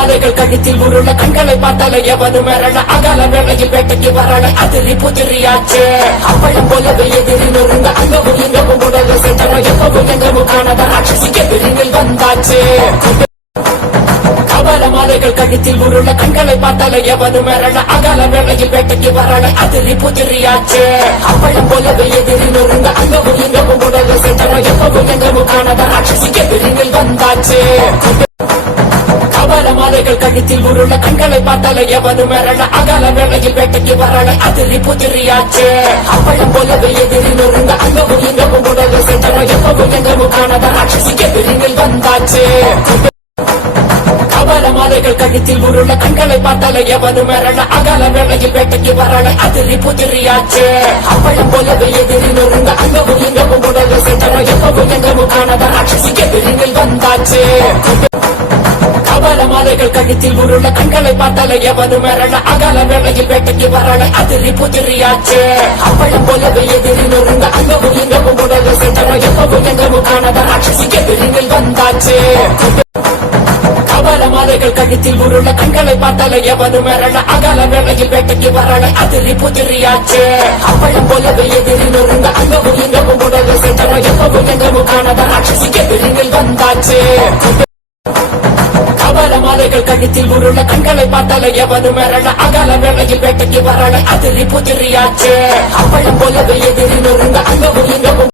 மாலைகள் கழுத்தில் உருள கண்களை பார்த்தால எவனு மிரள அகல வேளையில் வேட்டைக்கு வரல அதிரி புதிரியாச்சு அப்பளம் போலவே எதிரி நொறுங்க அங்கவும் இங்கவும் உடல சென்றன எப்பவும் எங்கவும் காணாத ராட்சசிக்கு எதிரில் வந்தாச்சு கவல மாலைகள் கழுத்தில் உருள கண்களை பார்த்தால எவனு மிரள அகல வேளையில் வேட்டைக்கு வரல அதிரி புதிரியாச்சு அப்பளம் போலவே எதிரி நொறுங்க அங்கவும் இங்கவும் உடல சென்றன எப்பவும் எங்கவும் காணாத ராட்சசிக்கு எதிரில் வந்தாச்சு கவல மாலைகள் கழுத்தில் உருள கண்களை பார்த்தால எவனு மிரள அகல வேளையில் வேட்டைக்கு வரல அதிரி புதிரியாச்சு அப்பளம் போலவே எதிரி நொறுங்க அங்கவும் இங்கவும் உடல சென்றன எப்பவும் எங்கவும் காணாத ராட்சசிக்கு எதிரில் வந்தாச்சு கவல மாலைகள் கழுத்தில் உருள கண்களை பார்த்தால எவனு மிரள அகல வேளையில் வேட்டைக்கு வரல அதிரி புதிரியாச்சு அப்பளம் போலவே எதிரி நொறுங்க அங்கவும் இங்கவும் உடல சென்றன எப்பவும் எங்கவும் காணாத ராட்சசிக்கு எதிரில் வந்தாச்சு கவல மாலைகள் கழுத்தில் உருள கண்களை பார்த்தால எவனு மிரள அகல வேளையில் வேட்டைக்கு வரல அதிரி புதிரியாச்சு அப்பளம் போலவே எதிரி நொறுங்க அங்கவும் இங்கவும் உடல சென்றன எப்பவும் எங்கவும் காணாத ராட்சசிக்கு எதிரில் வந்தாச்சு கவல மாலைகள் கழுத்தில் உருள கண்களை பார்த்தால எவனு மிரள அகல வேளையில் வேட்டைக்கு வரல அதிரி புதிரியாச்சு அப்பளம் போலவே எதிரி நொறுங்க அங்கவும் இங்கவும் உடல சென்றன எப்பவும் எங்கவும் காணாத ராட்சசிக்கு எதிரில் வந்தாச்சு கவல மாலைகள் கழுத்தில் உருள கண்களை பார்த்தால எவனு மிரள அகல வேளையில் வேட்டைக்கு வரல அதிரி புதிரியாச்சு அப்பளம் போலவே எதிரி நொறுங்க அங்கவும் இங்கவும்